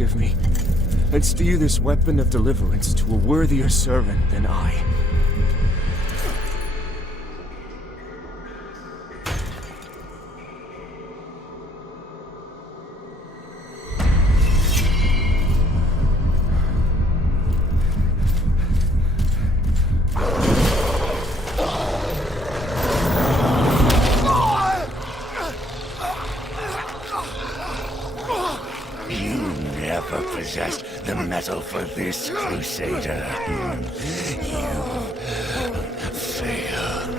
forgive me, and steer this weapon of deliverance to a worthier servant than I. Possessed the metal for this, Crusader. You failed.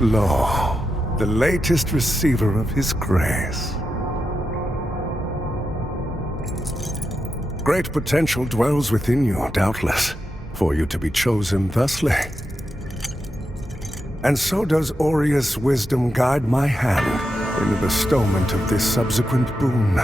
Lo, the latest receiver of his grace. Great potential dwells within you, doubtless, for you to be chosen thusly. And so does Aureus' wisdom guide my hand in the bestowment of this subsequent boon.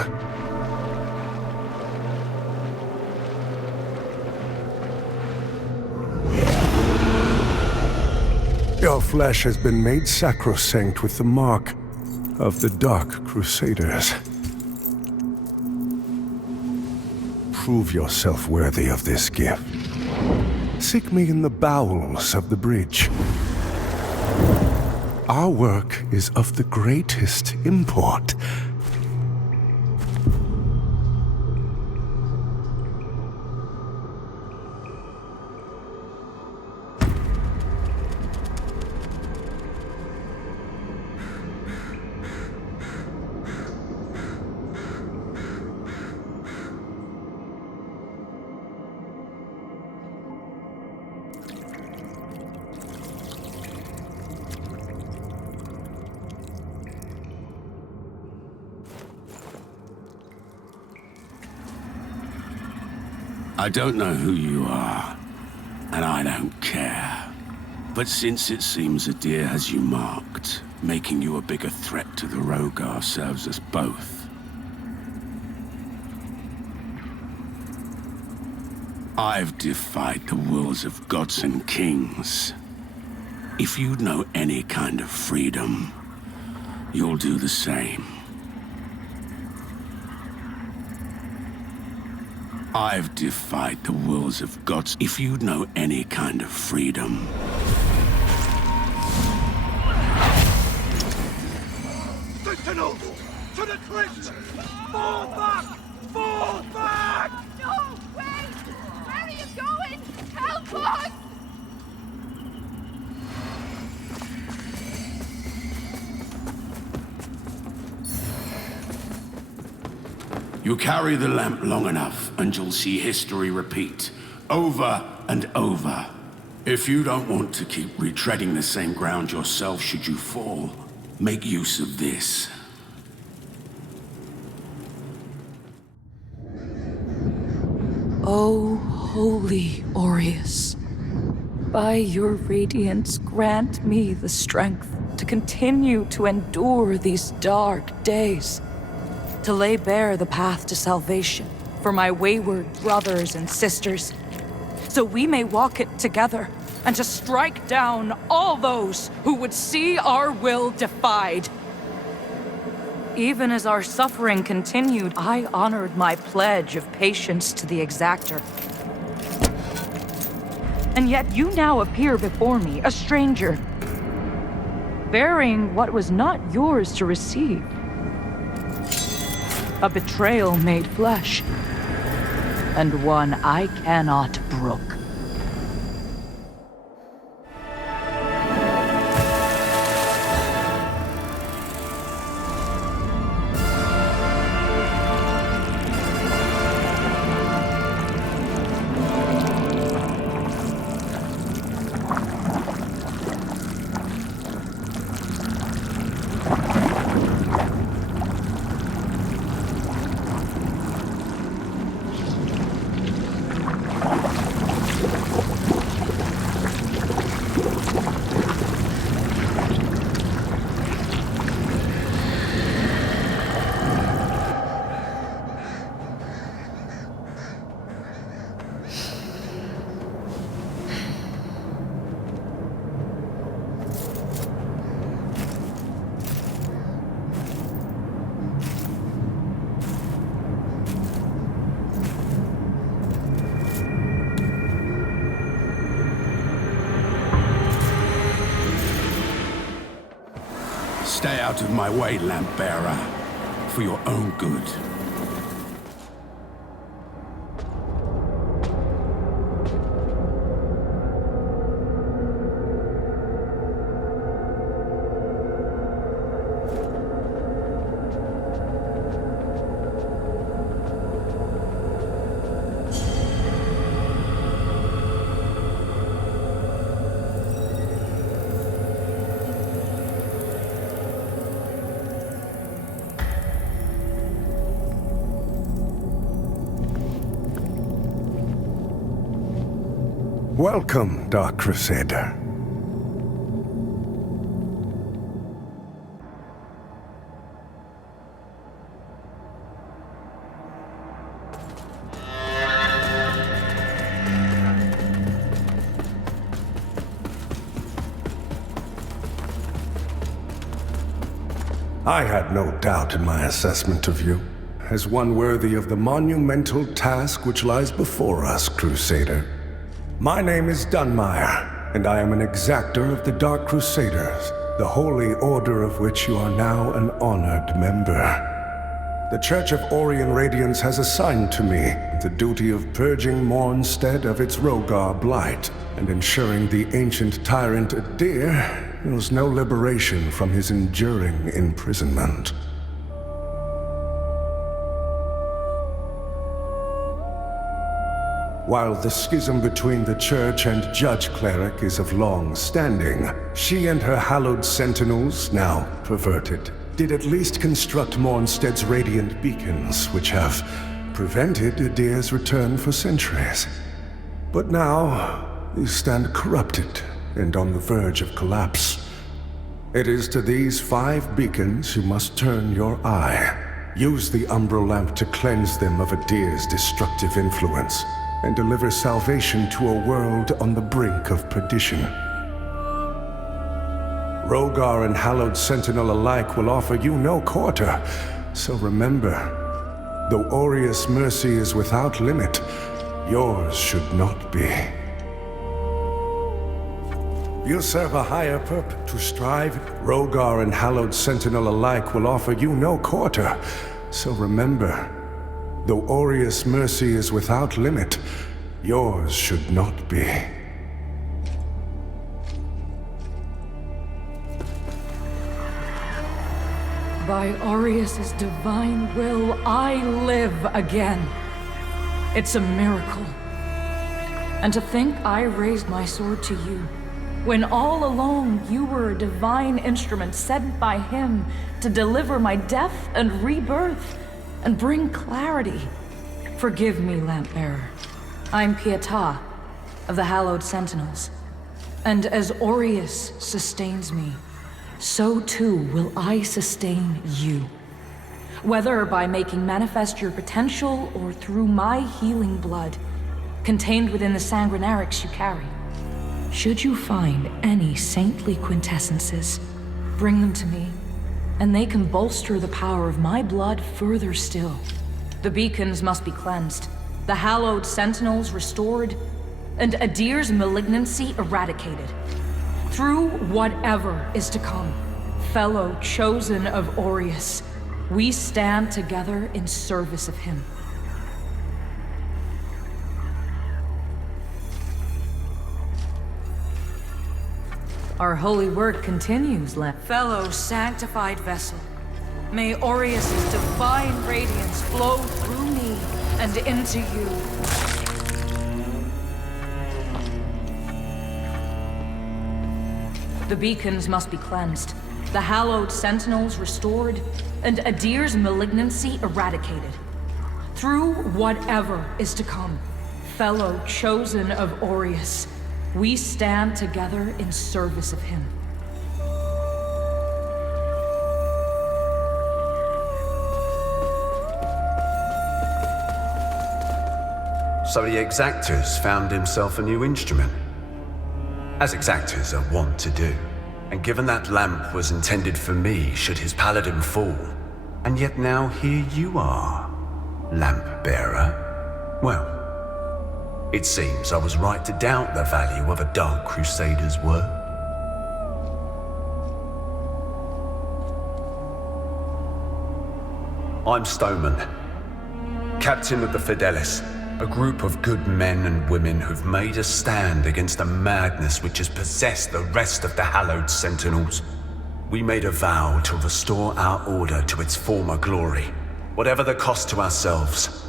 Your flesh has been made sacrosanct with the mark of the Dark Crusaders. Prove yourself worthy of this gift. Seek me in the bowels of the bridge. Our work is of the greatest import. I don't know who you are, and I don't care. But since it seems Adir has you marked, making you a bigger threat to the Rogar serves us both. I've defied the wills of gods and kings. If you know any kind of freedom, you'll do the same. I've defied the wills of gods. If you know any kind of freedom. Sentinels! To the crypt! Fall back! Fall back! No! Wait! Where are you going? Help us! You carry the lamp long enough, and you'll see history repeat, over and over. If you don't want to keep retreading the same ground yourself should you fall, make use of this. O holy Aureus, by your radiance grant me the strength to continue to endure these dark days, to lay bare the path to salvation for my wayward brothers and sisters, so we may walk it together, and to strike down all those who would see our will defied. Even as our suffering continued, I honored my pledge of patience to the exactor. And yet you now appear before me, a stranger, bearing what was not yours to receive. A betrayal made flesh, and one I cannot brook. Stay out of my way, lamp bearer, for your own good. Welcome, Dark Crusader. I had no doubt in my assessment of you, as one worthy of the monumental task which lies before us, Crusader. My name is Dunmire, and I am an exactor of the Dark Crusaders, the holy order of which you are now an honored member. The Church of Orien Radiance has assigned to me the duty of purging Mornstead of its Rogar blight, and ensuring the ancient tyrant Adir knows no liberation from his enduring imprisonment. While the schism between the Church and Judge Cleric is of long standing, she and her hallowed sentinels, now perverted, did at least construct Mornstead's radiant beacons, which have prevented Adir's return for centuries. But now, these stand corrupted and on the verge of collapse. It is to these 5 beacons you must turn your eye. Use the Umbral Lamp to cleanse them of Adir's destructive influence, and deliver salvation to a world on the brink of perdition. Rogar and Hallowed Sentinel alike will offer you no quarter, so remember, though Aureus' mercy is without limit, yours should not be. You serve a higher purpose to strive. Rogar and Hallowed Sentinel alike will offer you no quarter, so remember, though Aureus' mercy is without limit, yours should not be. By Aureus' divine will, I live again. It's a miracle. And to think I raised my sword to you, when all along you were a divine instrument sent by him to deliver my death and rebirth, and bring clarity. Forgive me, Lampbearer. I'm Pietà, of the Hallowed Sentinels. And as Aureus sustains me, so too will I sustain you. Whether by making manifest your potential or through my healing blood, contained within the sanguinarics you carry. Should you find any saintly quintessences, bring them to me, and they can bolster the power of my blood further still. The beacons must be cleansed, the hallowed sentinels restored, and Adir's malignancy eradicated. Through whatever is to come, fellow chosen of Aureus, we stand together in service of him. Our holy work continues, fellow sanctified vessel. May Aureus' divine radiance flow through me and into you. The beacons must be cleansed, the hallowed sentinels restored, and Adir's malignancy eradicated. Through whatever is to come, fellow chosen of Aureus, we stand together in service of him. So the exactors found himself a new instrument, as exactors are wont to do. And given that lamp was intended for me should his paladin fall, and yet now here you are, lamp bearer. Well, it seems I was right to doubt the value of a Dark Crusader's work. I'm Stoneman, captain of the Fidelis, a group of good men and women who've made a stand against the madness which has possessed the rest of the hallowed Sentinels. We made a vow to restore our order to its former glory, whatever the cost to ourselves.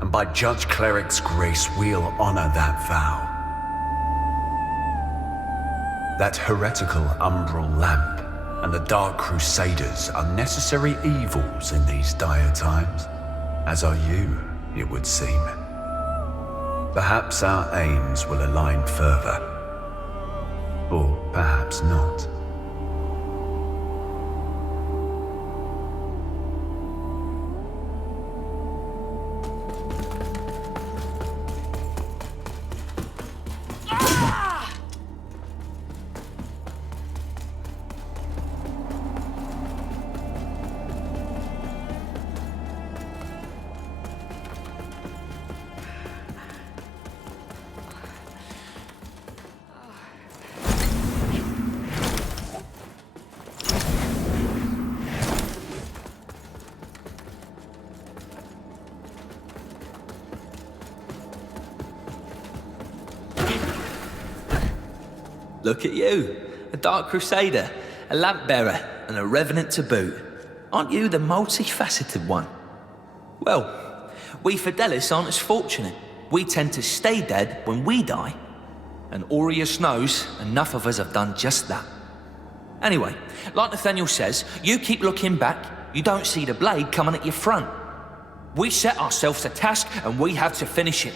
And by Judge Cleric's grace, we'll honor that vow. That heretical umbral lamp and the Dark Crusaders are necessary evils in these dire times, as are you, it would seem. Perhaps our aims will align further, or perhaps not. Look at you, a Dark Crusader, a lamp bearer, and a revenant to boot. Aren't you the multifaceted one? Well, we Fidelis aren't as fortunate. We tend to stay dead when we die. And Aureus knows enough of us have done just that. Anyway, like Nathaniel says, you keep looking back, you don't see the blade coming at your front. We set ourselves a task and we have to finish it.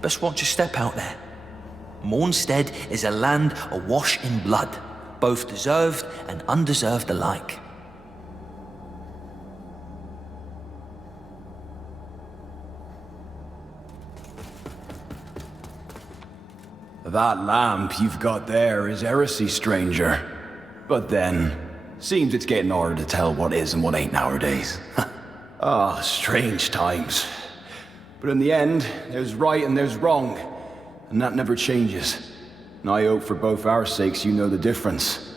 Best watch your step out there. Mornstead is a land awash in blood, both deserved and undeserved alike. That lamp you've got there is heresy, stranger. But then, seems it's getting harder to tell what is and what ain't nowadays. Ah, strange times. But in the end, there's right and there's wrong, and that never changes. And I hope for both our sakes you know the difference.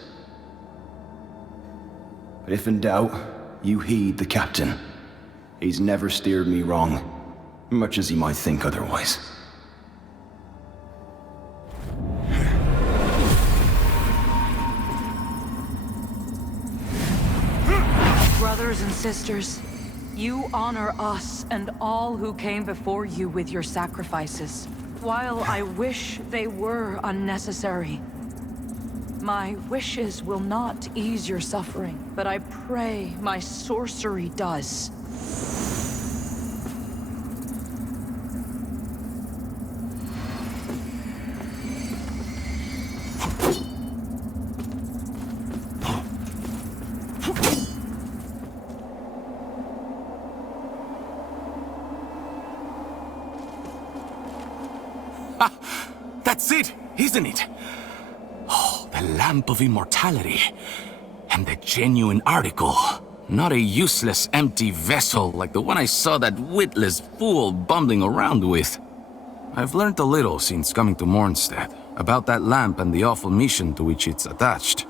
But if in doubt, you heed the captain. He's never steered me wrong, much as he might think otherwise. Brothers and sisters, you honor us and all who came before you with your sacrifices. While I wish they were unnecessary, my wishes will not ease your suffering, but I pray my sorcery does. That's it, isn't it? Oh, the Lamp of Immortality. And the genuine article. Not a useless, empty vessel like the one I saw that witless fool bumbling around with. I've learned a little since coming to Mornstead about that lamp and the awful mission to which it's attached.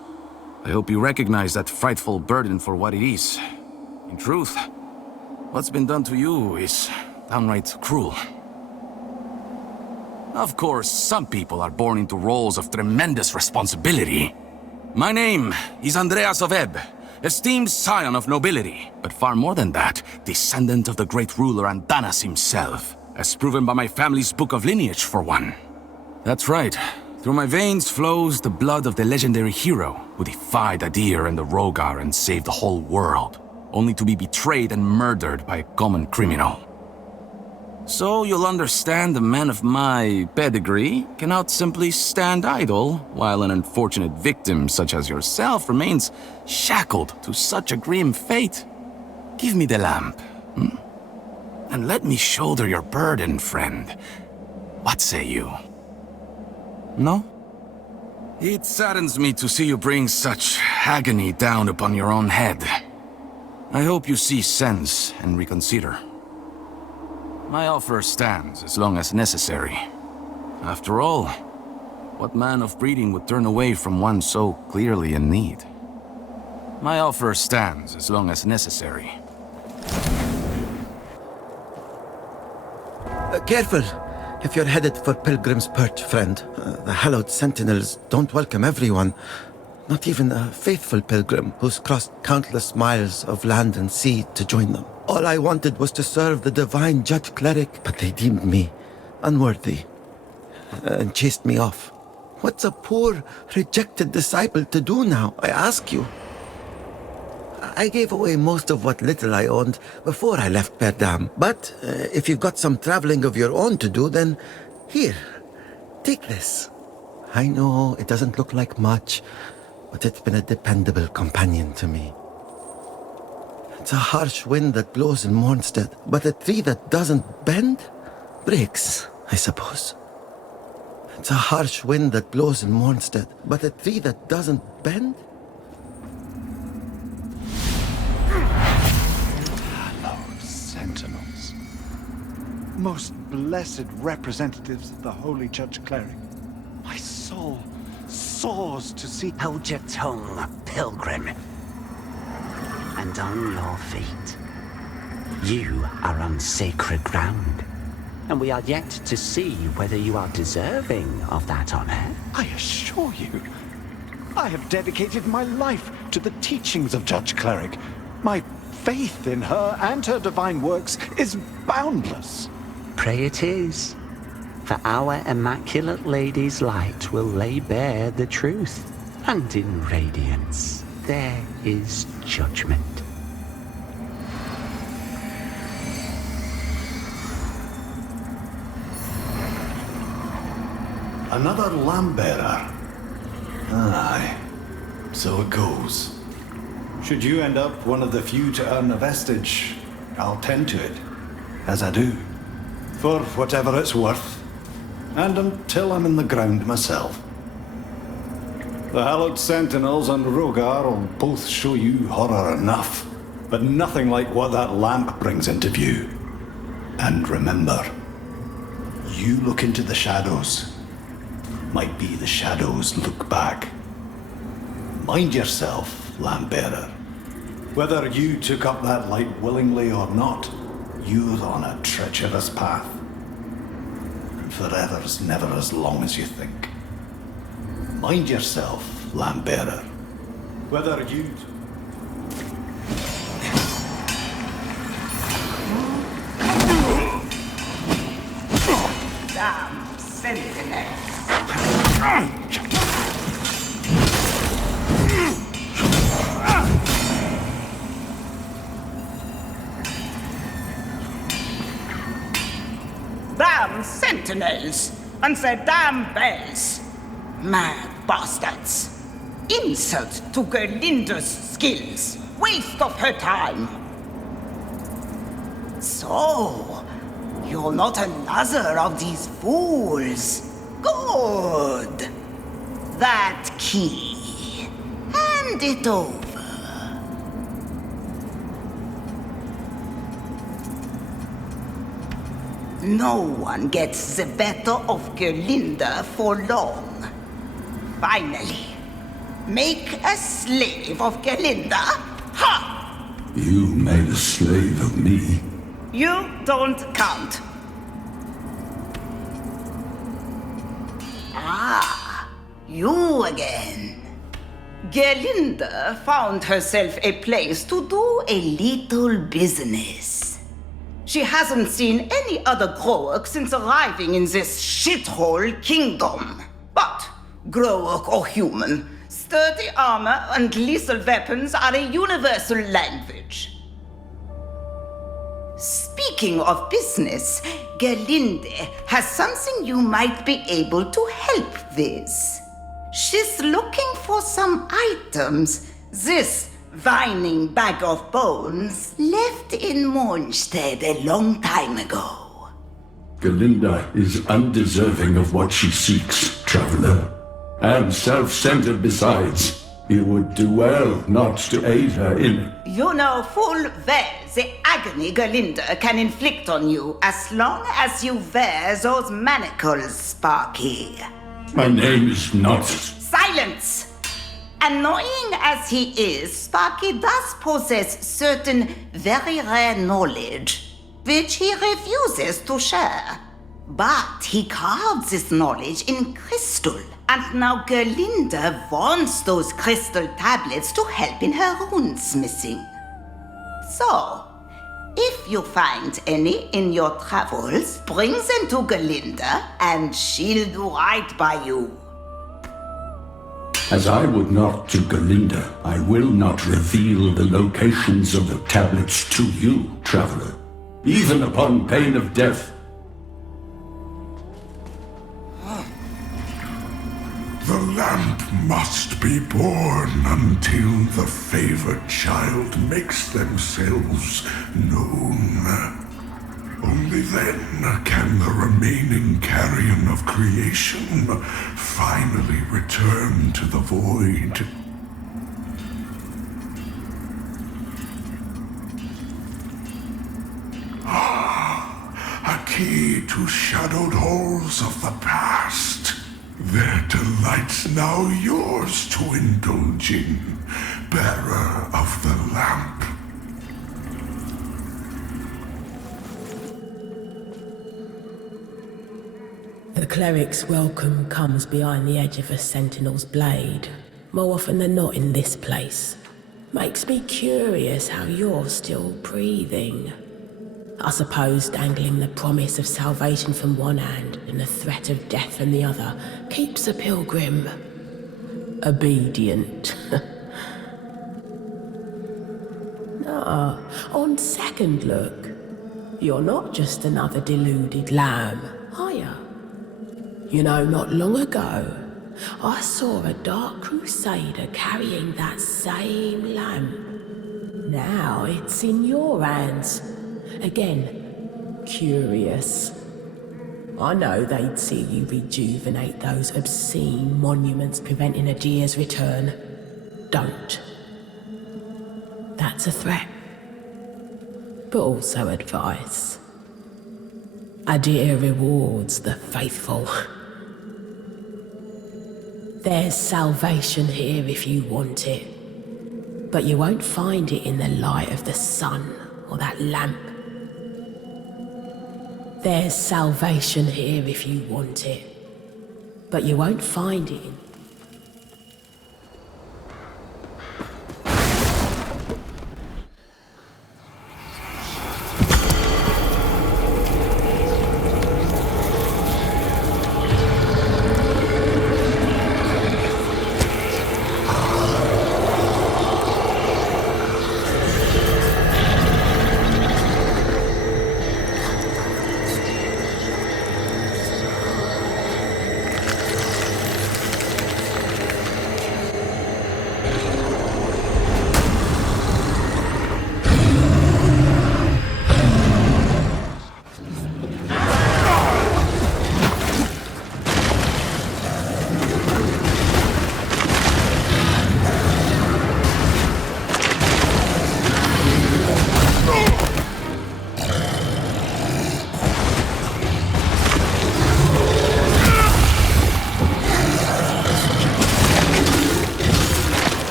I hope you recognize that frightful burden for what it is. In truth, what's been done to you is downright cruel. Of course, some people are born into roles of tremendous responsibility. My name is Andreas of Ebb, esteemed scion of nobility, but far more than that, descendant of the great ruler Andanas himself, as proven by my family's book of lineage, for one. That's right. Through my veins flows the blood of the legendary hero who defied Adir and the Rogar and saved the whole world, only to be betrayed and murdered by a common criminal. So you'll understand a man of my pedigree cannot simply stand idle while an unfortunate victim such as yourself remains shackled to such a grim fate. Give me the lamp, and let me shoulder your burden, friend. What say you? No? It saddens me to see you bring such agony down upon your own head. I hope you see sense and reconsider. My offer stands as long as necessary. After all, What man of breeding would turn away from one so clearly in need? My offer stands as long as necessary. Careful! If you're headed for Pilgrim's Perch, friend, the hallowed sentinels don't welcome everyone. Not even a faithful pilgrim who's crossed countless miles of land and sea to join them. All I wanted was to serve the divine judge cleric, but they deemed me unworthy and chased me off. What's a poor, rejected disciple to do now, I ask you? I gave away most of what little I owned before I left Perdam. But if you've got some traveling of your own to do, then here, take this. I know it doesn't look like much, but it's been a dependable companion to me. It's a harsh wind that blows in Mornstead, but a tree that doesn't bend breaks, I suppose. It's a harsh wind that blows in Mornstead, but a tree that doesn't bend? Sentinels. Most blessed representatives of the Holy Judge Cleric. My soul soars to see. Hold your tongue, pilgrim. And on your feet. You are on sacred ground. And we are yet to see whether you are deserving of that honor. I assure you, I have dedicated my life to the teachings of Judge Cleric. My faith in her and her divine works is boundless. Pray it is. For our Immaculate Lady's light will lay bare the truth. And in radiance, there is judgment. Another lamp bearer. Aye, so it goes. Should you end up one of the few to earn a vestige, I'll tend to it, as I do, for whatever it's worth, and until I'm in the ground myself. The Hallowed Sentinels and Rogar will both show you horror enough, but nothing like what that lamp brings into view. And remember, you look into the shadows, might be the shadows look back. Mind yourself, lamp bearer. Whether you took up that light willingly or not, you're on a treacherous path. And forever's never as long as you think. Mind yourself, lamp bearer. Whether you... Damn sentinels! Damn sentinels! And their damn bells! Mad bastards! Insult to Gerlinda's skills! Waste of her time! So, you're not another of these fools. Good. That key. Hand it over. No one gets the better of Gerlinda for long. Finally, make a slave of Gerlinda? Ha! You made a slave of me. You don't count. Ah, you again. Gerlinda found herself a place to do a little business. She hasn't seen any other Growwork since arriving in this shithole kingdom. But, Growwork or human, sturdy armor and lethal weapons are a universal language. Speaking of business, Gerlinde has something you might be able to help with. She's looking for some items this vining bag of bones left in Mornstead a long time ago. Gerlinda is undeserving of what she seeks, traveler. And self-centered besides. You would do well not to aid her in... You know full well the agony Gerlinda can inflict on you as long as you wear those manacles, Sparky. My name is not... Silence! Annoying as he is, Sparky does possess certain very rare knowledge, which he refuses to share. But he carves this knowledge in crystal, and now Gerlinda wants those crystal tablets to help in her runesmithing. So, if you find any in your travels, bring them to Gerlinda, and she'll do right by you. As I would not to Gerlinda, I will not reveal the locations of the tablets to you, traveler, even upon pain of death. The lamp must be born until the favored child makes themselves known. Only then can the remaining carrion of creation finally return to the void. A key to shadowed halls of the past. Their delights now yours to indulge in, bearer of the lamp. The cleric's welcome comes behind the edge of a sentinel's blade, more often than not in this place. Makes me curious how you're still breathing. I suppose dangling the promise of salvation from one hand and the threat of death from the other keeps a pilgrim obedient. Nah, on second look, you're not just another deluded lamb, are you? You know, not long ago, I saw a dark crusader carrying that same lamp. Now it's in your hands. Again, curious. I know they'd see you rejuvenate those obscene monuments preventing Adir's return. Don't. That's a threat. But also advice. Adir rewards the faithful. There's salvation here if you want it. But you won't find it in the light of the sun or that lamp. There's salvation here if you want it. But you won't find it in...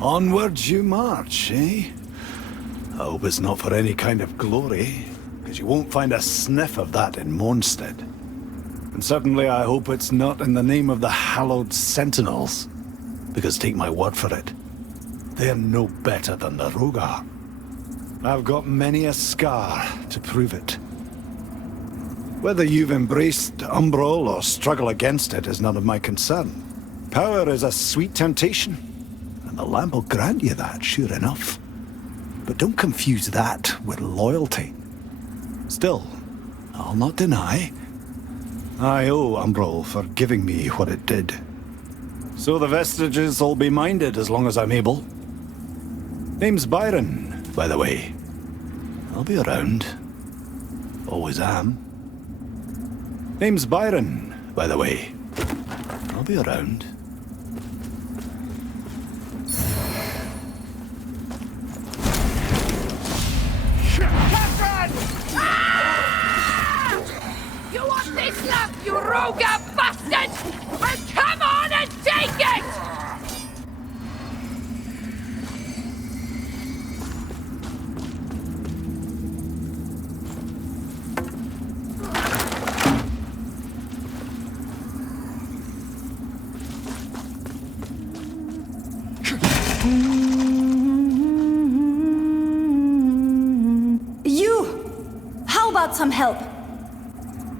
Onwards you march, eh? I hope it's not for any kind of glory, because you won't find a sniff of that in Mondstadt. And certainly I hope it's not in the name of the hallowed sentinels, because take my word for it, they're no better than the Rogar. I've got many a scar to prove it. Whether you've embraced Umbral or struggle against it is none of my concern. Power is a sweet temptation. The lamp will grant you that, sure enough. But don't confuse that with loyalty. Still, I'll not deny, I owe Umbral for giving me what it did. So the vestiges will be minded as long as I'm able. Name's Byron, by the way. I'll be around. Always am. Name's Byron, by the way. I'll be around. You want this lamp, you rogue bastard! Well, come on and take it! You! How about some help?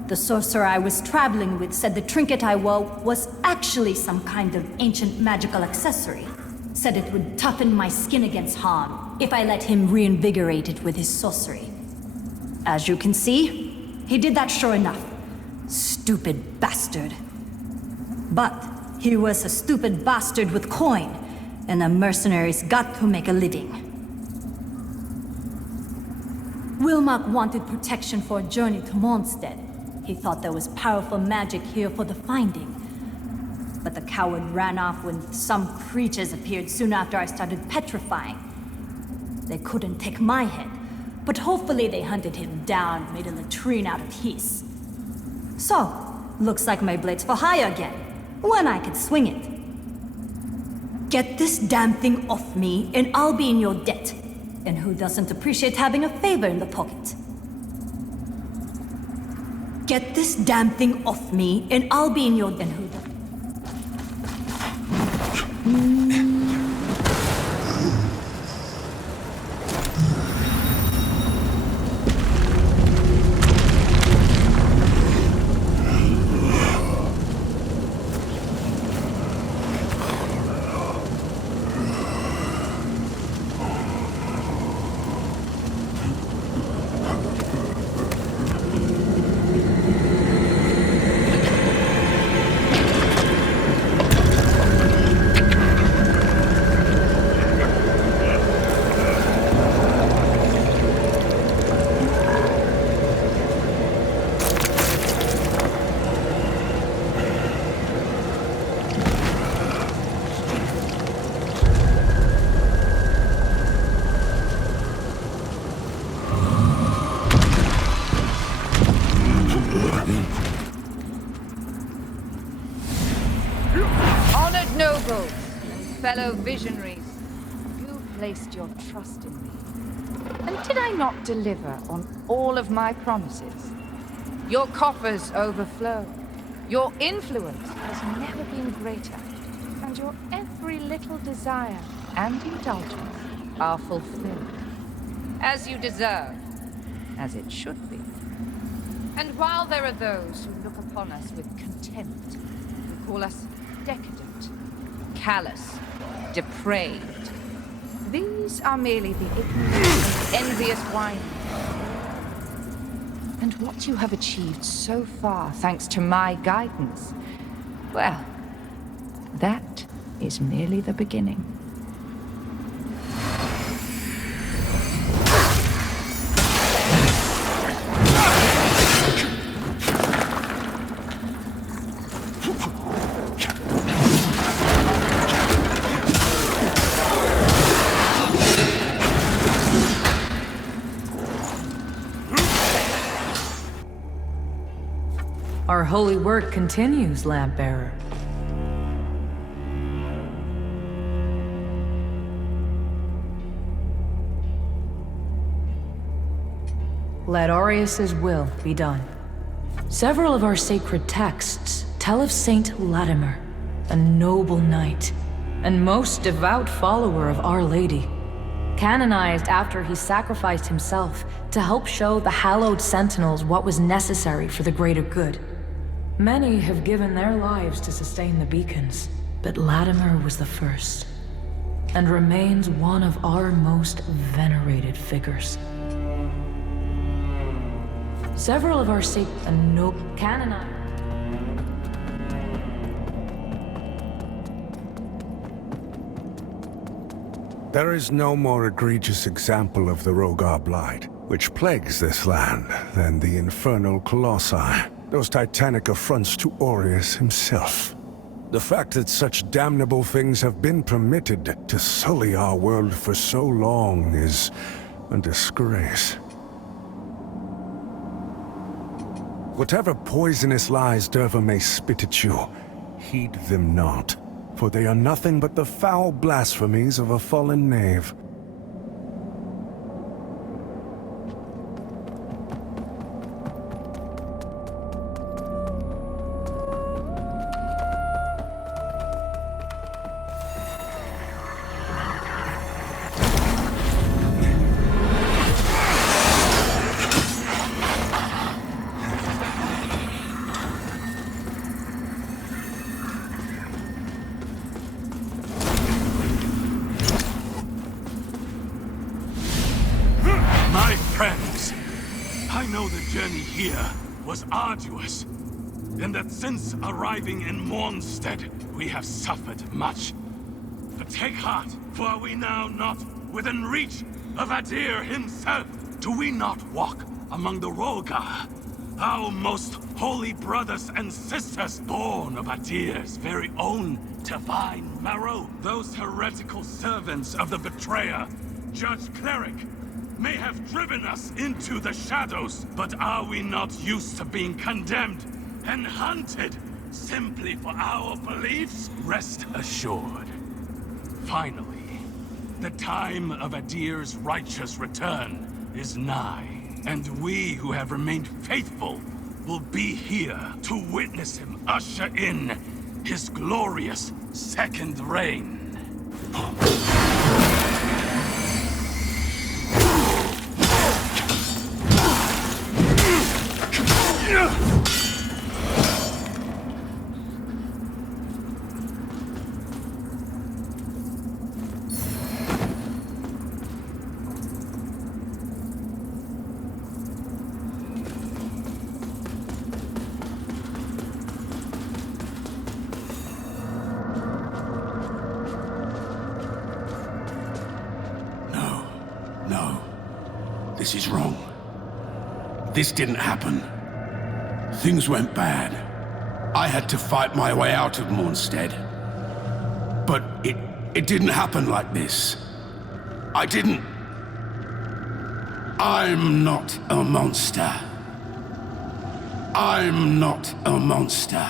The sorcerer I was traveling with said the trinket I wore was actually some kind of ancient magical accessory. Said it would toughen my skin against harm if I let him reinvigorate it with his sorcery. As you can see, he did that sure enough. Stupid bastard. But he was a stupid bastard with coin, and a mercenary's got to make a living. Wilmot wanted protection for a journey to Mondstadt. He thought there was powerful magic here for the finding. But the coward ran off when some creatures appeared soon after I started petrifying. They couldn't take my head, but hopefully they hunted him down, made a latrine out of his. So, looks like my blade's for hire again, when I could swing it. Get this damn thing off me, and I'll be in your debt. And who doesn't appreciate having a favor in the pocket? Get this damn thing off me, and I'll be in your debt. Honored nobles and fellow visionaries, you placed your trust in me. And did I not deliver on all of my promises? Your coffers overflow. Your influence has never been greater. And your every little desire and indulgence are fulfilled. As you deserve, as it should be. And while there are those who look upon us with contempt, who call us decadent, callous, depraved, these are merely the ignorant and envious whiners. And what you have achieved so far, thanks to my guidance, well, that is merely the beginning. Our holy work continues, Lamp-bearer. Let Aureus's will be done. Several of our sacred texts tell of Saint Latimer, a noble knight, and most devout follower of Our Lady, canonized after he sacrificed himself to help show the hallowed sentinels what was necessary for the greater good. Many have given their lives to sustain the beacons, but Latimer was the first, and remains one of our most venerated figures. Several of our canonized. There is no more egregious example of the Rogar Blight, which plagues this land, than the infernal colossi, those titanic affronts to Aureus himself. The fact that such damnable things have been permitted to sully our world for so long is a disgrace. Whatever poisonous lies Derva may spit at you, heed them not, for they are nothing but the foul blasphemies of a fallen knave. And that since arriving in Mornstead, we have suffered much. But take heart, for are we now not within reach of Adir himself? Do we not walk among the Rogar, our most holy brothers and sisters, born of Adir's very own divine marrow? Those heretical servants of the betrayer, Judge Cleric, may have driven us into the shadows, but are we not used to being condemned and hunted simply for our beliefs? Rest assured. Finally, the time of Adir's righteous return is nigh, and we who have remained faithful will be here to witness him usher in his glorious second reign. This is wrong. This didn't happen. Things went bad. I had to fight my way out of Mornstead. But it didn't happen like this. I'm not a monster. I'm not a monster.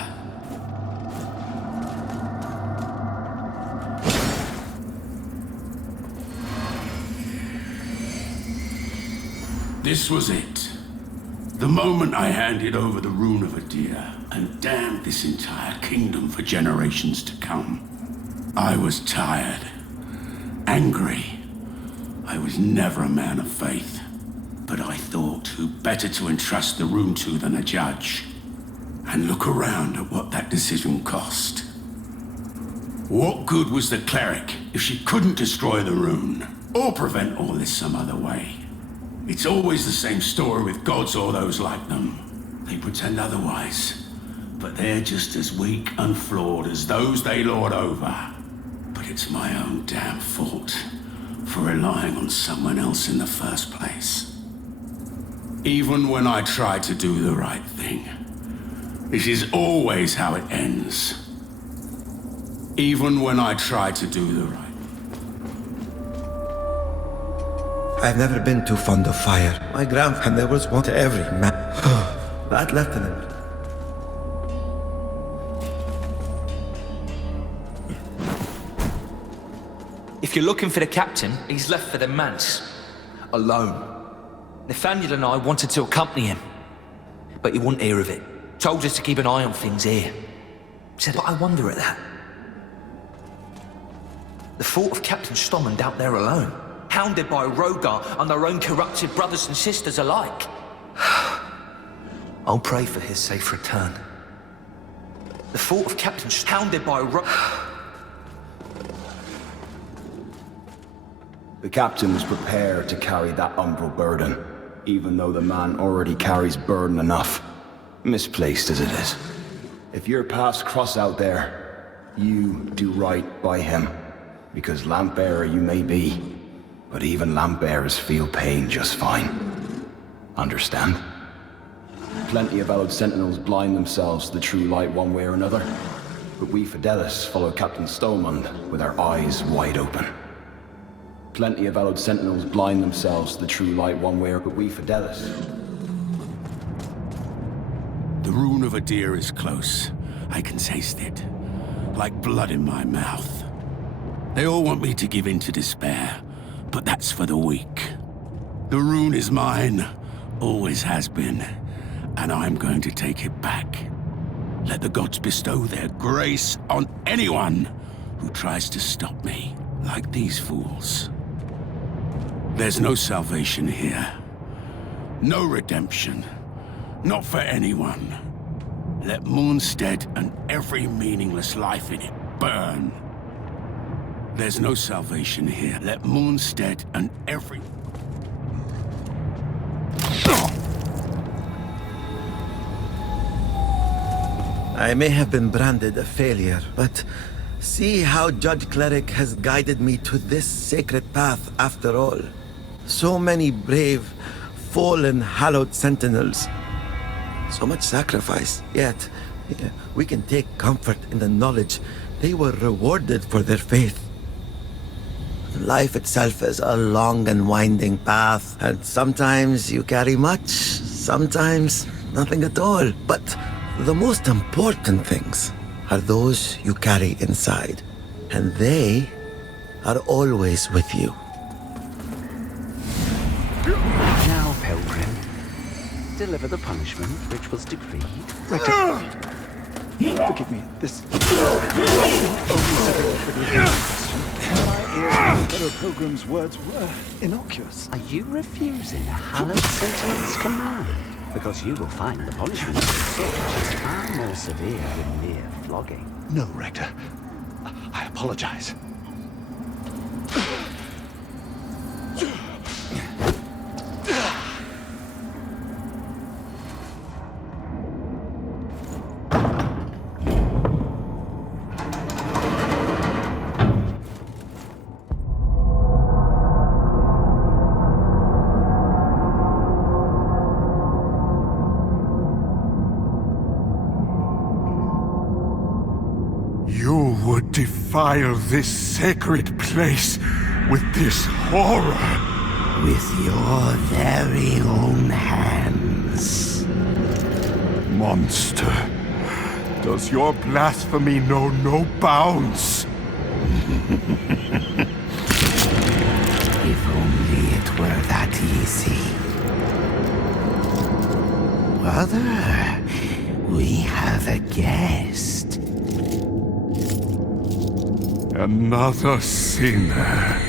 This was it. The moment I handed over the rune of Adir and damned this entire kingdom for generations to come. I was tired. Angry. I was never a man of faith. But I thought who better to entrust the rune to than a judge. And look around at what that decision cost. What good was the cleric if she couldn't destroy the rune? Or prevent all this some other way? It's always the same story with gods or those like them. They pretend otherwise, but they're just as weak and flawed as those they lord over. But it's my own damn fault for relying on someone else in the first place. Even when I try to do the right thing, this is always how it ends. Even when I try to do the right. I've never been too fond of fire. My grandfather, and there was one to every man. That lieutenant. If you're looking for the captain, he's left for the manse. Alone. Nathaniel and I wanted to accompany him, but he wouldn't hear of it. Told us to keep an eye on things here. Said, but I wonder at that. The thought of Captain Stommond out there alone, hounded by Rogar and their own corrupted brothers and sisters alike. I'll pray for his safe return. The thought of Captain hounded by The captain was prepared to carry that umbral burden, even though the man already carries burden enough. Misplaced as it is. If your paths cross out there, you do right by him. Because lamp bearer you may be, but even lamp bearers feel pain just fine. Understand? Plenty of hallowed sentinels blind themselves to the true light one way or another, but we Fidelis follow Captain Stolmund with our eyes wide open. Plenty of hallowed sentinels blind themselves to the true light one way or but we Fidelis. The rune of a deer is close. I can taste it, like blood in my mouth. They all want me to give in to despair, but that's for the weak. The rune is mine, always has been, and I'm going to take it back. Let the gods bestow their grace on anyone who tries to stop me, like these fools. There's no salvation here. No redemption. Not for anyone. Let Moonstead and every meaningless life in it burn. There's no salvation here. Let Moonstead and every... I may have been branded a failure, but see how Judge Cleric has guided me to this sacred path after all. So many brave, fallen, hallowed sentinels. So much sacrifice, yet we can take comfort in the knowledge they were rewarded for their faith. Life itself is a long and winding path, and sometimes you carry much, sometimes nothing at all. But the most important things are those you carry inside, and they are always with you. Now, Pilgrim, deliver the punishment which was decreed. Forgive me, this... My fellow pilgrim's words were innocuous. Are you refusing a hallowed sentinel's command? Because you will find the punishment is far more severe than mere flogging. No, Rector. I apologize. You would defile this sacred place with this horror. With your very own hands. Monster, does your blasphemy know no bounds? If only it were that easy. Brother, we have a guest. Another sinner.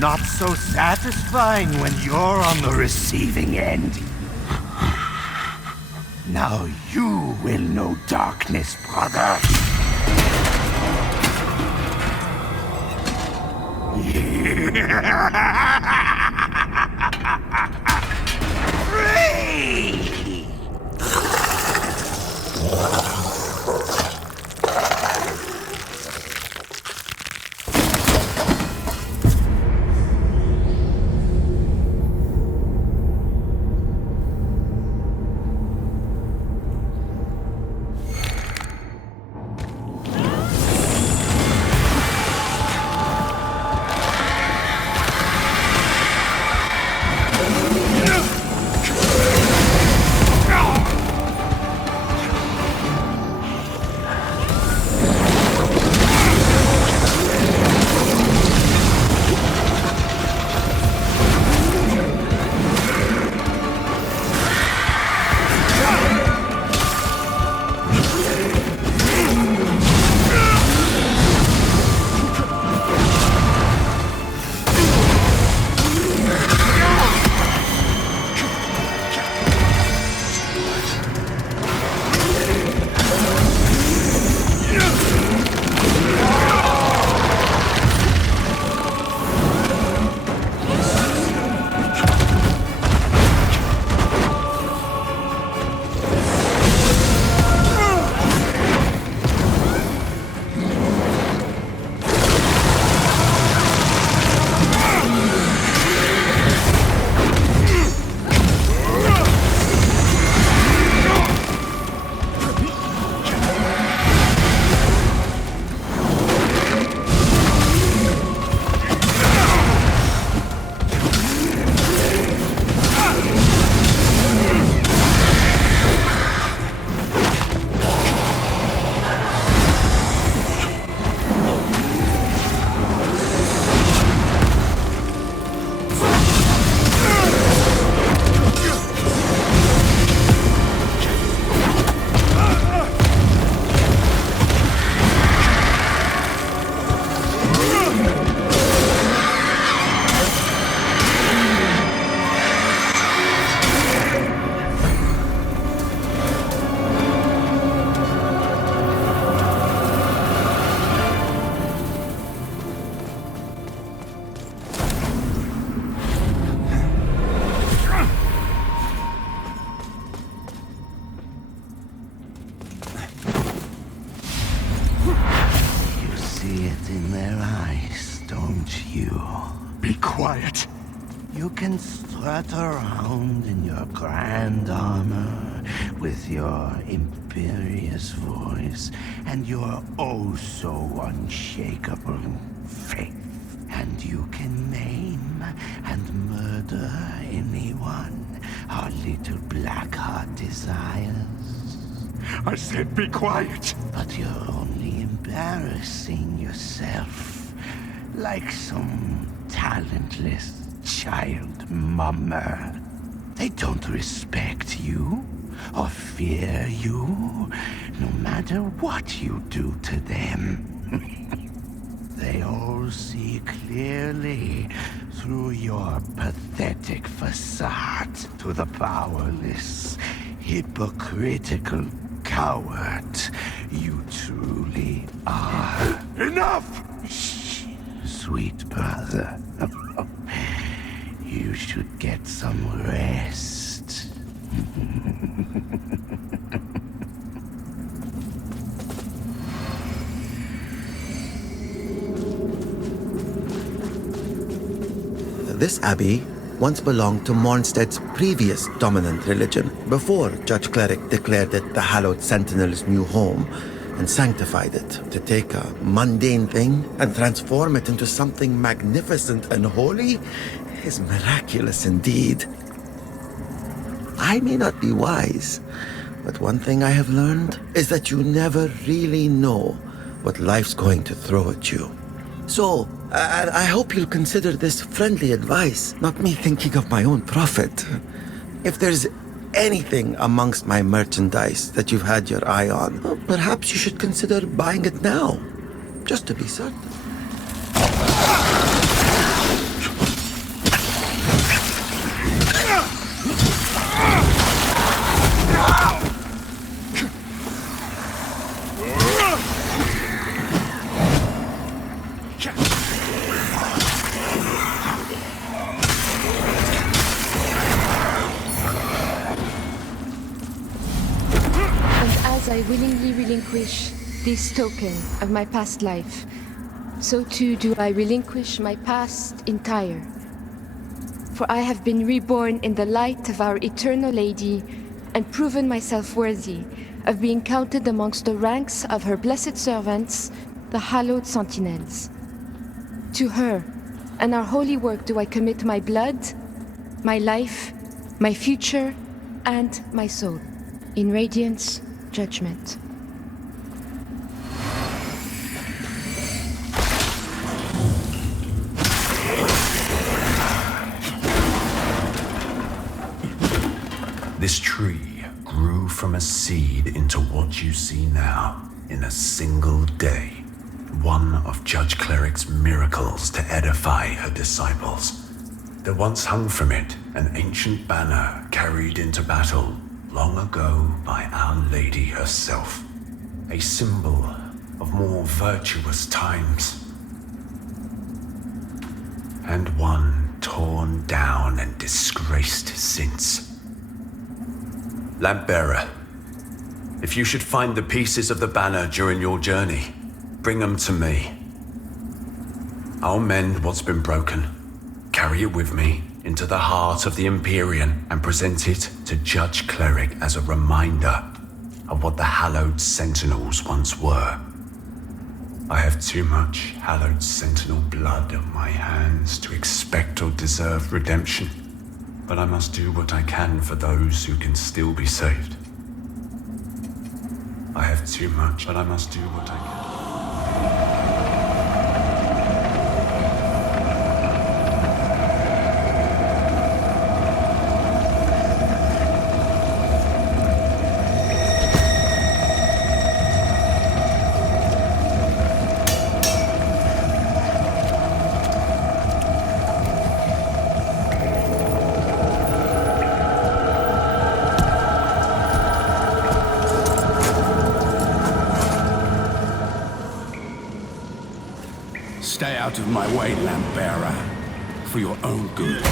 Not so satisfying when you're on the receiving end. Now you will know darkness, brother. Free! Quiet. You can strut around in your grand armor with your imperious voice and your oh-so unshakable faith. And you can maim and murder anyone our little black heart desires. I said be quiet. But you're only embarrassing yourself like some talentless child mummer. They don't respect you or fear you, no matter what you do to them. They all see clearly through your pathetic facade to the powerless, hypocritical coward you truly are. Enough! Sweet brother, you should get some rest. This abbey once belonged to Mornstead's previous dominant religion, before Judge Cleric declared it the Hallowed Sentinel's new home and sanctified it to take a mundane thing and transform it into something magnificent and holy is miraculous indeed. I may not be wise, but one thing I have learned is that you never really know what life's going to throw at you. So, I hope you'll consider this friendly advice, not me thinking of my own profit. If there's anything amongst my merchandise that you've had your eye on, well, perhaps you should consider buying it now, just to be certain. as I willingly relinquish this token of my past life, so too do I relinquish my past entire. For I have been reborn in the light of our eternal Lady, and proven myself worthy of being counted amongst the ranks of her blessed servants, the hallowed sentinels. To her and our holy work do I commit my blood, my life, my future, and my soul. In Radiance, Judgment. This tree grew from a seed into what you see now in a single day. One of Judge Cleric's miracles to edify her disciples. There once hung from it an ancient banner carried into battle long ago by Our Lady herself. A symbol of more virtuous times. And one torn down and disgraced since. Lampbearer, if you should find the pieces of the banner during your journey, bring them to me. I'll mend what's been broken, carry it with me into the heart of the Empyrean, and present it to Judge Cleric as a reminder of what the hallowed sentinels once were. I have too much hallowed sentinel blood on my hands to expect or deserve redemption. But I must do what I can for those who can still be saved. I have too much, but I must do what I can. Stay out of my way, Lampbearer, for your own good.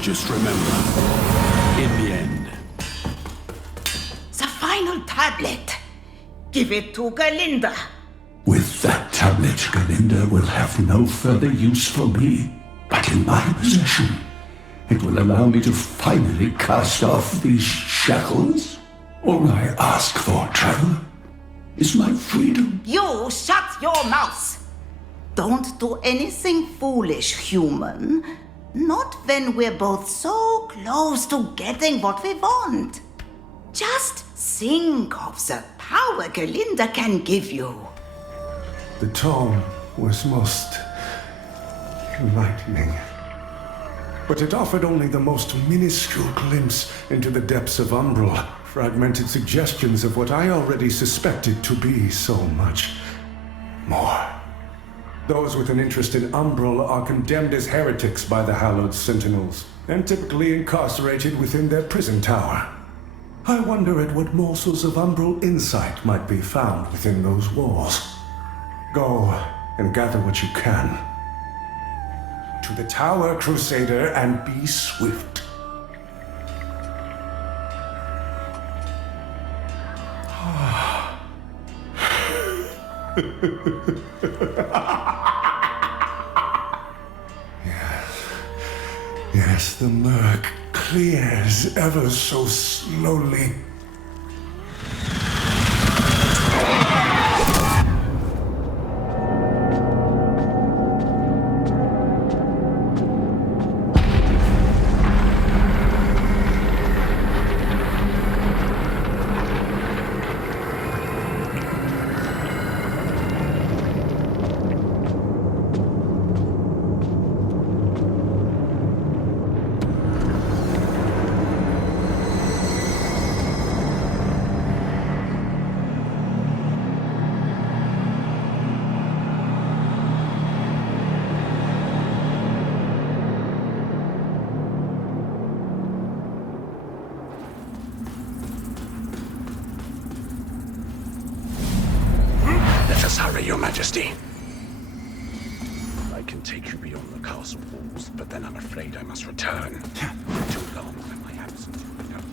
Just remember, in the end... The final tablet. Give it to Galinda. With that tablet, Galinda will have no further use for me, but in my possession. It will allow me to finally cast off these shackles. All I ask for, traveler, is my freedom. You shut your mouth. Don't do anything foolish, human. Not when we're both so close to getting what we want. Just Think of the power Gerlinda can give you. The tome was most enlightening. But it offered only the most minuscule glimpse into the depths of Umbral, fragmented suggestions of what I already suspected to be so much more. Those with an interest in Umbral are condemned as heretics by the Hallowed Sentinels, and typically incarcerated within their prison tower. I wonder at what morsels of Umbral insight might be found within those walls. Go and gather what you can. To the tower, Crusader, and be swift. Yes, the murk clears ever so slowly. Hurry, Your Majesty. I can take you beyond the castle walls, but then I'm afraid I must return. Too long and my absence will be known.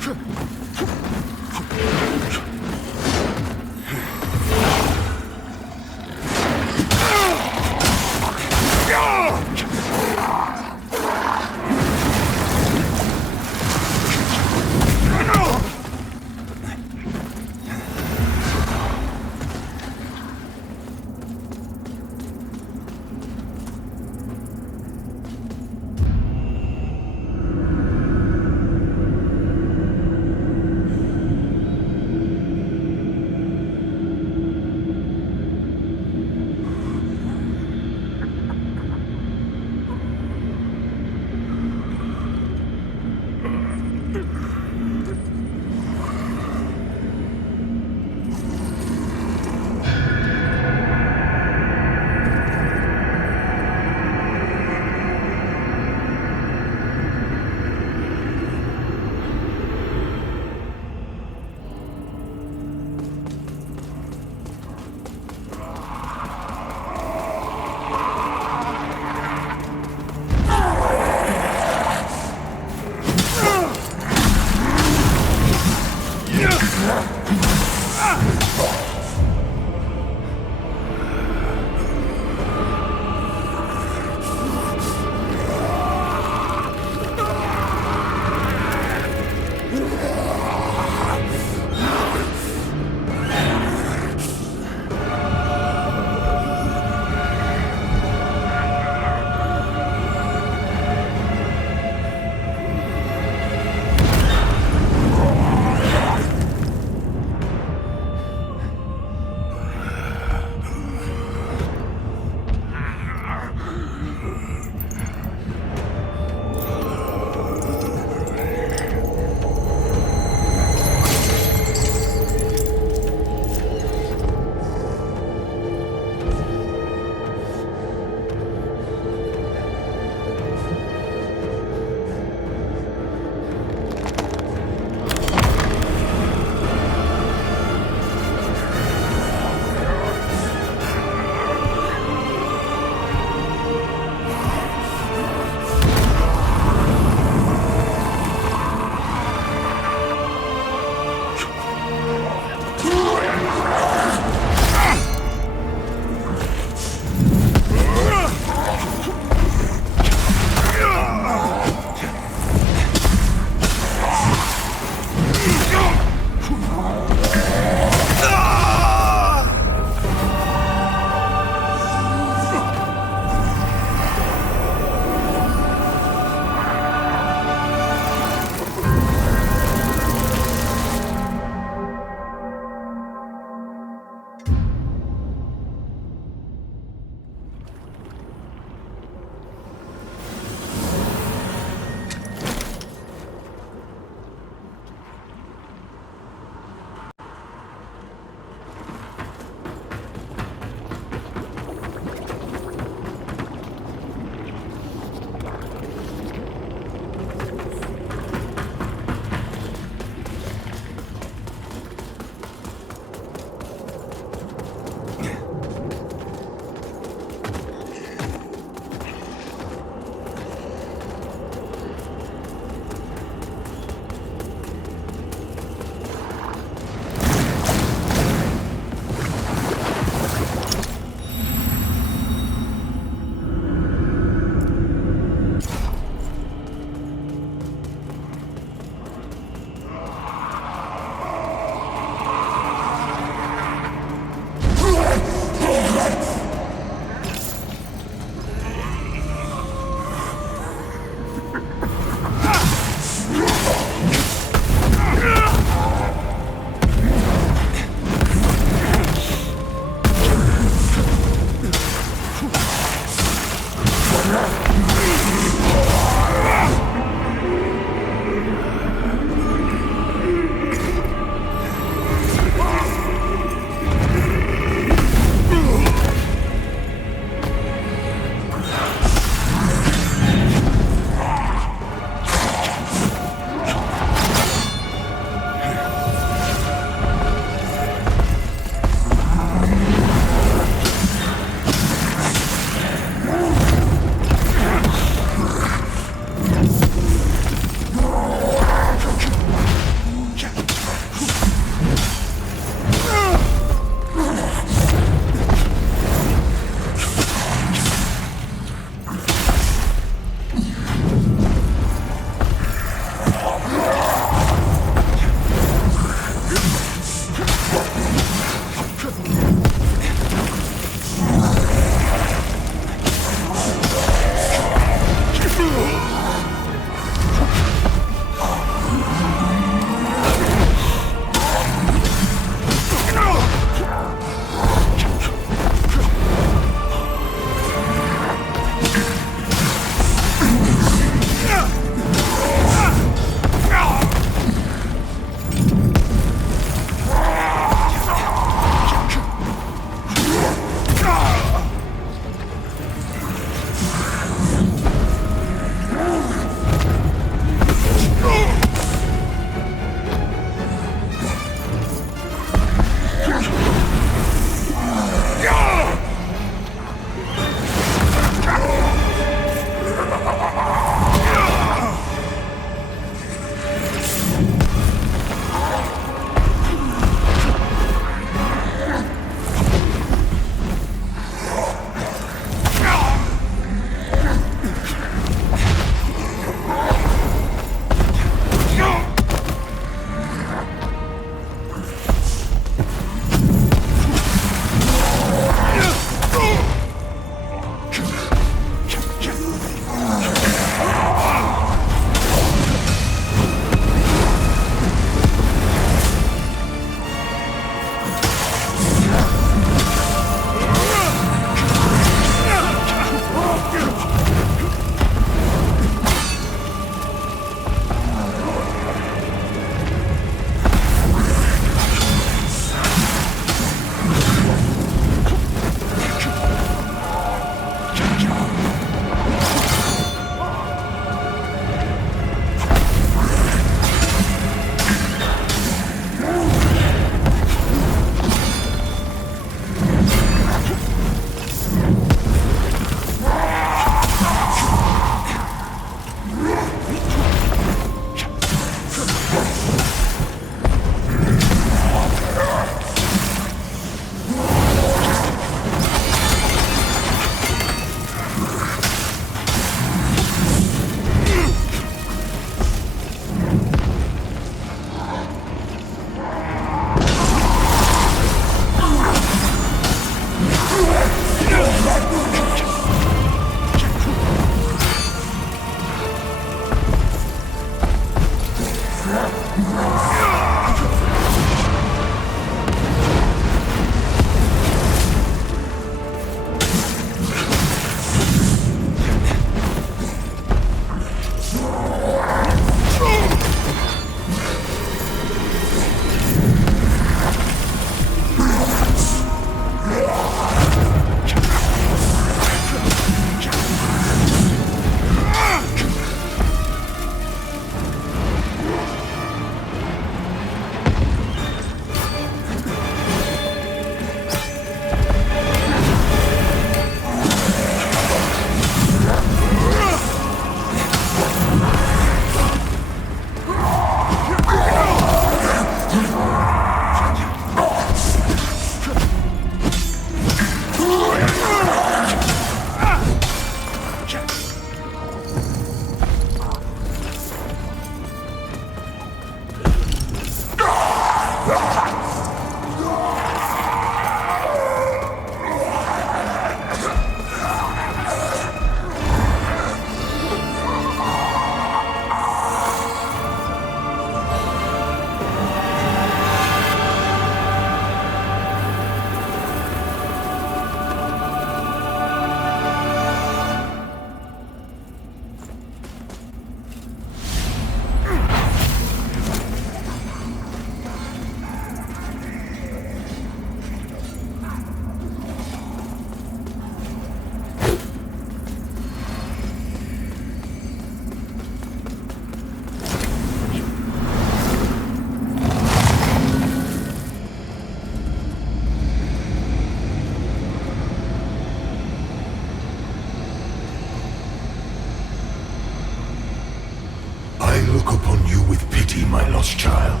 look upon you with pity, my lost child.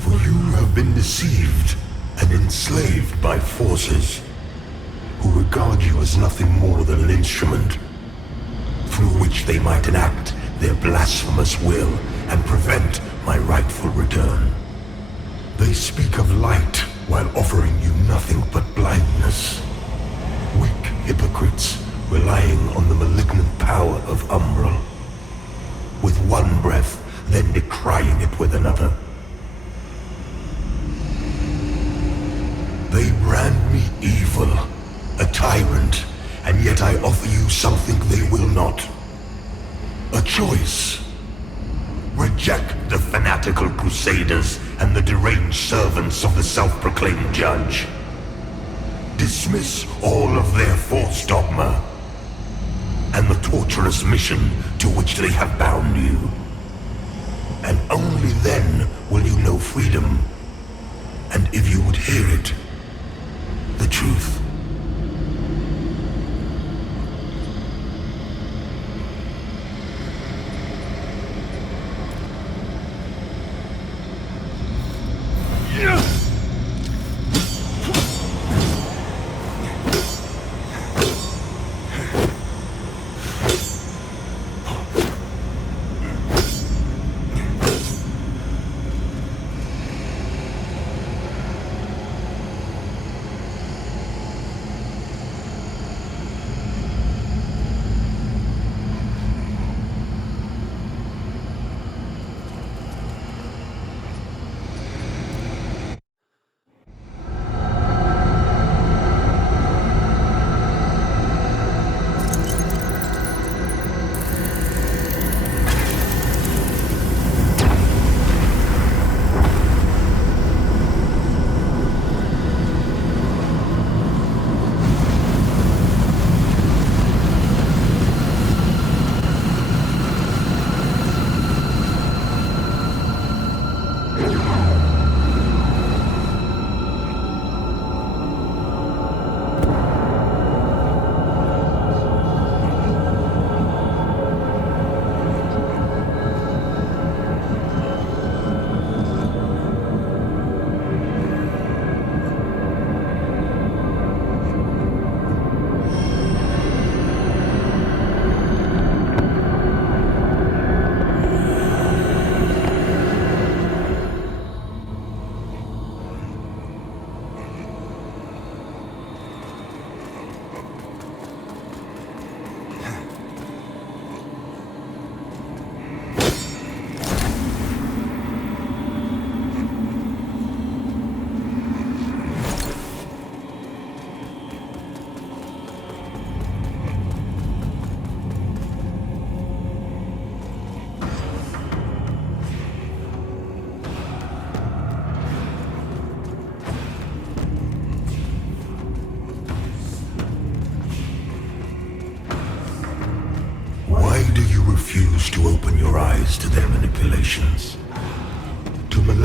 For you have been deceived and enslaved by forces who regard you as nothing more than an instrument through which they might enact their blasphemous will and prevent my rightful return. They speak of light while offering you nothing but blindness. Weak hypocrites relying on the malignant power of Umbral. With one breath, then decrying it with another. They brand me evil, a tyrant, and yet I offer you something they will not. A choice. Reject the fanatical crusaders and the deranged servants of the self-proclaimed judge. Dismiss all of their false dogma and the torturous mission to which they have bound you. And only then will you know freedom. And if you would hear it, the truth.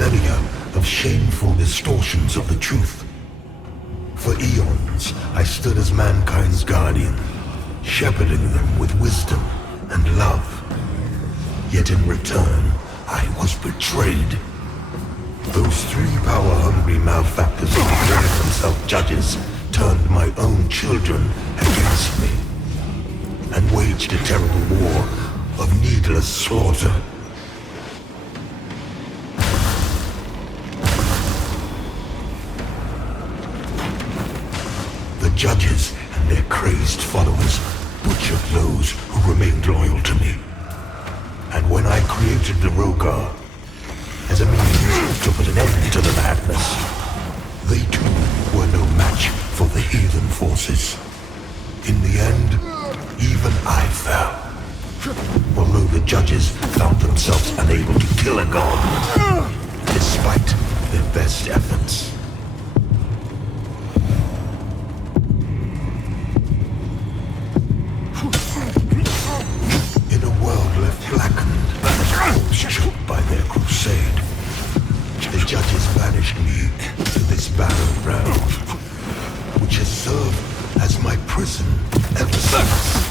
millennia of shameful distortions of the truth. For eons, I stood as mankind's guardian, shepherding them with wisdom and love. Yet in return, I was betrayed. Those three power-hungry malefactors who declared themselves judges turned my own children against me and waged a terrible war of needless slaughter. The judges and their crazed followers butchered those who remained loyal to me. And when I created the Rogar as a means to put an end to the madness, they too were no match for the heathen forces. In the end, even I fell. Although the judges found themselves unable to kill a god, despite their best efforts. In a world left blackened and corpse-choked by their crusade, the judges banished me to this battleground, which has served as my prison ever since.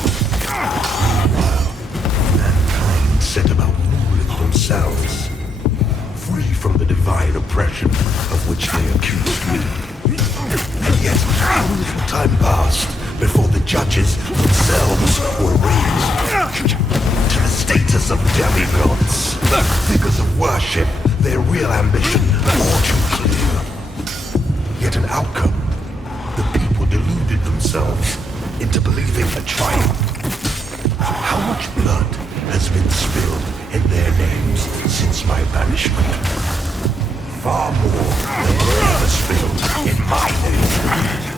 Meanwhile, mankind set about ruling themselves, free from the divine oppression of which they accused me. And yet, time passed before the judges themselves were raised to the status of demigods, figures of worship, their real ambition all too clear. Yet an outcome, the people deluded themselves into believing a triumph. How much blood has been spilled in their names since my banishment? Far more than was ever spilled in my name.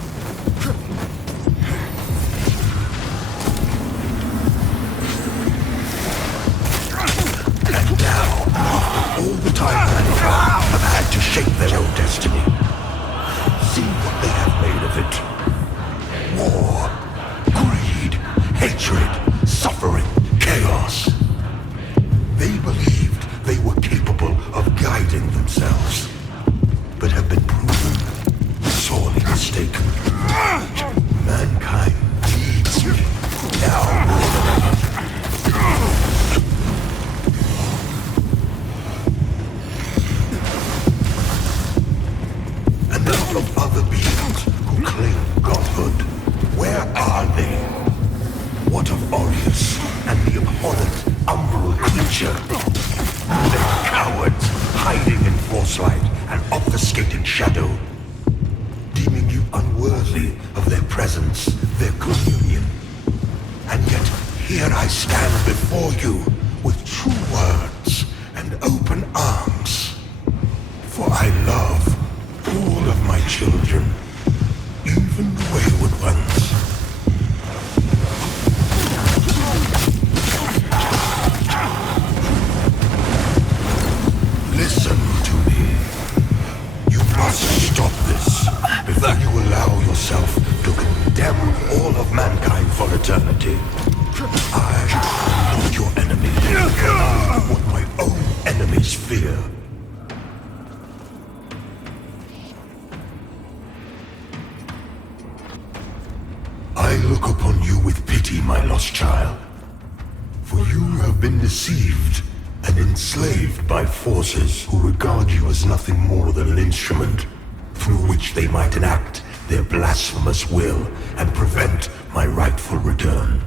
And now, after all the time mankind have had to shape their own destiny, see what they have made of it. War, greed, hatred, suffering, chaos. They believed they were capable of guiding themselves, but have been proven sorely mistaken. Mankind needs me now more than ever. And the couple of other beings who claim godhood, where are they? What of Aureus and the abhorrent umbral creature? They're cowards, hiding in Soulslike and obfuscating shadow, deeming you unworthy of their presence, their communion. And yet, here I stand before you with true words and open arms. For I love all of my children, even the wayward ones. Listen to me. You must stop this before you allow yourself to condemn all of mankind for eternity. I am not your enemy. What my own enemies fear. I look upon you with pity, my lost child. For you have been deceived and enslaved by forces who regard you as nothing more than an instrument through which they might enact their blasphemous will and prevent my rightful return.